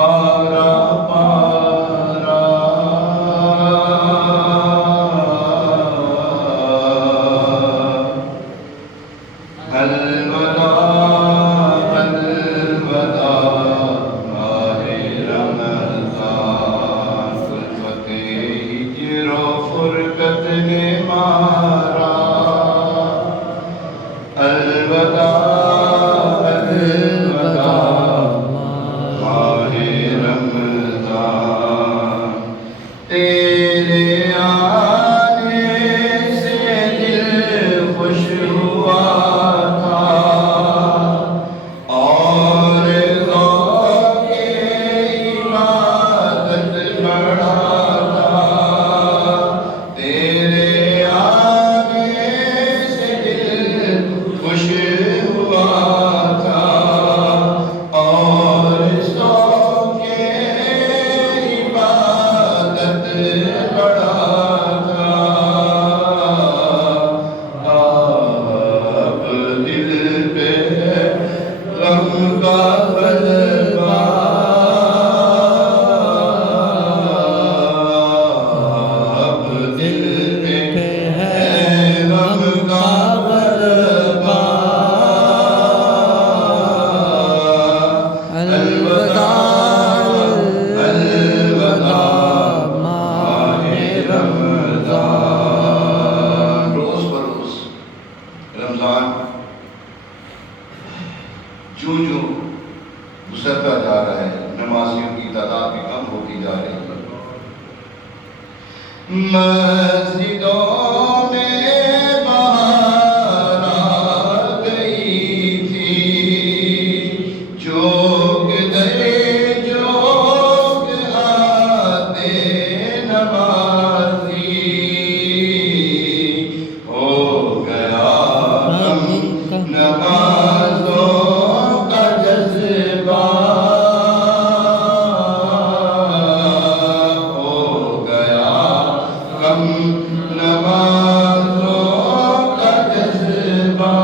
پارا پارا الوداع الوداع ماہ رمضان الفت ہجر و فرقت نے مارا الوداع الوداع ماہ رمضان تیرے آنے سے دل خوش ہوا تھا اور ذوق عبادت بڑھا تھا تیرے آنے سے دل خوش ہوا تھا اور ذوق عبادت بڑھا تھا اب دل پہ غم کا غلبہ اب دل پہ ہے غم کا غلبہ الوداع الوداع ماہ رمضان روز بروز رمضان جو گزرتا جا رہا ہے نمازیوں کی تعداد بھی کم ہوتی جا رہی ہے مسجدوں میں بہار آ گئی تھی جوگ درے جوگ آتے نمازی ہو گیا غم نمازوں کا جذبہ ہو گیا غم نمازوں کا جذبہ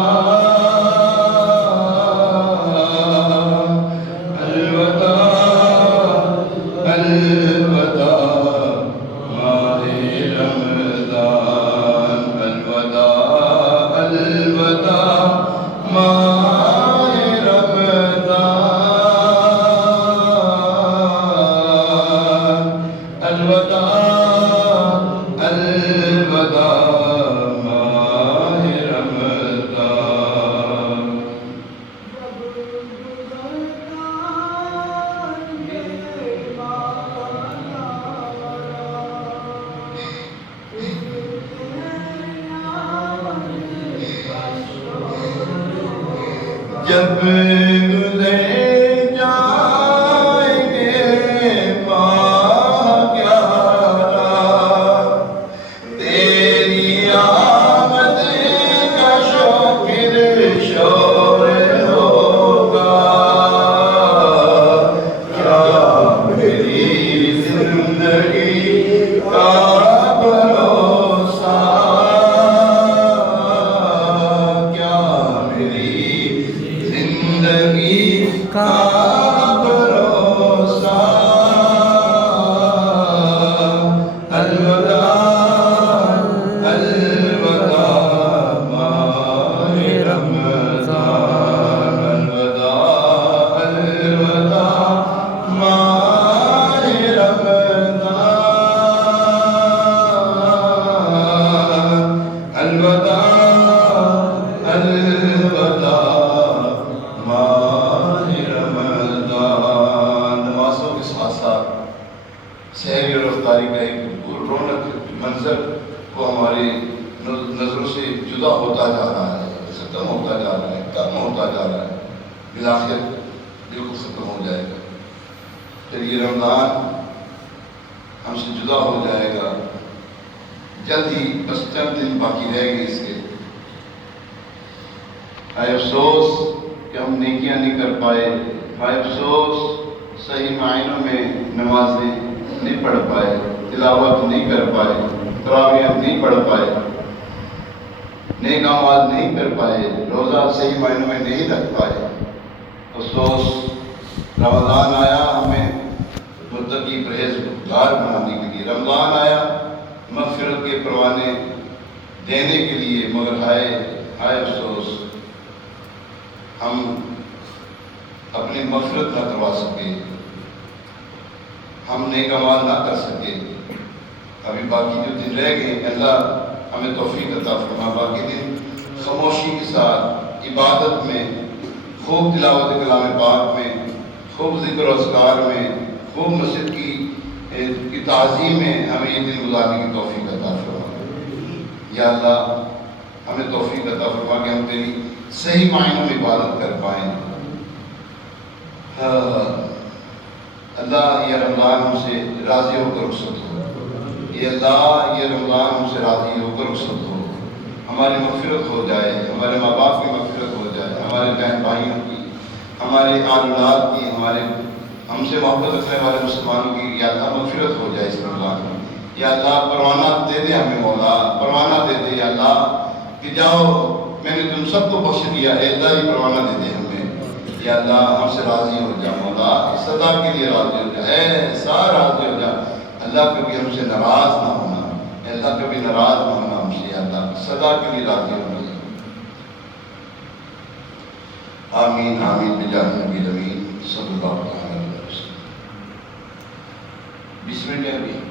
الوداع الوداع ماہ رمضان الوداع الوداع ماہ رمضان الوداع الوداع ماہ رمضان جب گزر جائیں گے ماہ گیارہ تیری آمد کا شوقر شور ہوگا کیا میری زندگی کا بھروسہ کیا میری زندگی کا بھروسہ الوداع الوداع ماہ رمضان الوداع الوداع ماہ رمضان الوداع الوداع ماہ رمضان نمازوں کے ساتھ ساتھ سحری اور افطاری کا ایک رونق منظر کو ہماری نظروں سے جدا ہوتا جا رہا ہے ختم ہوتا جا رہا ہے کم ہوتا جا رہا ہے بالآخر بالکل ختم ہو جائے گا پھر یہ رمضان ہم سے جدا ہو جائے گا جلد ہی بس چند دن باقی رہ گئے اس کے ہائے افسوس کہ ہم نیکیاں نہیں کر پائے ہائے افسوس صحیح معنوں میں نمازیں نہیں پڑھ پائے تلاوت نہیں کر پائے تراویح نہیں پڑھ پائے نیک اعمال نہیں کر پائے روزہ صحیح معنوں میں نہیں رکھ پائے افسوس رمضان آیا ہمیں متقی پرہیزگار بنانے کے لیے۔ رمضان آیا مغفرت کے پروانے دینے کے لیے، مگر ہائے افسوس ہم اپنی مغفرت نہ کروا سکے، ہم نیک اعمال نہ کر سکے۔ ابھی باقی جو دن رہ گئے، اللہ ہمیں توفیق عطا فرما، باقی دن خاموشی کے ساتھ عبادت میں، خوب تلاوت کلام پاک میں، خوب ذکر و اذکار میں، خوب مسجد کی تعظیم میں ہمیں یہ دن گزارنے کی توفیق عطا فرما۔ یا اللہ ہمیں توفیق عطا فرما کہ ہم تیری صحیح معنوں میں عبادت کر پائیں۔ اللہ یہ رمضان ہم سے راضی ہو کر رخصت ہو، یہ اللہ یہ رمضان ہم سے راضی ہو کر رخصت ہو، ہماری مغفرت ہو جائے، ہمارے ماں باپ کی مغفرت ہو جائے، ہمارے بہن بھائیوں کی، ہمارے اولاد کی، ہمارے ہم سے محبت رکھنے والے مسلمانوں کی یا اللہ مغفرت ہو جائے اس رمضان میں۔ یا اللہ پروانہ دے دے ہمیں مولا، پروانہ دے دے یا اللہ کہ جاؤ میں نے تم سب کو بخش دیا، اے اللہ یہ پروانہ دے دے ہمیں۔ یا اللہ ہم سے راضی ہو جا مولا، صدا کے لیے راضی ہو جا، ایسا راضی ہو جا اللہ کبھی ہم سے ناراض نہ ہونا، اے اللہ کبھی ناراض نہ ہونا ہم سے، یا اللہ صدا کے لیے راضی ہونا۔ آمین آمین بجاہ نبی الامین صلی اللہ علیہ وسلم۔ بسم اللہ۔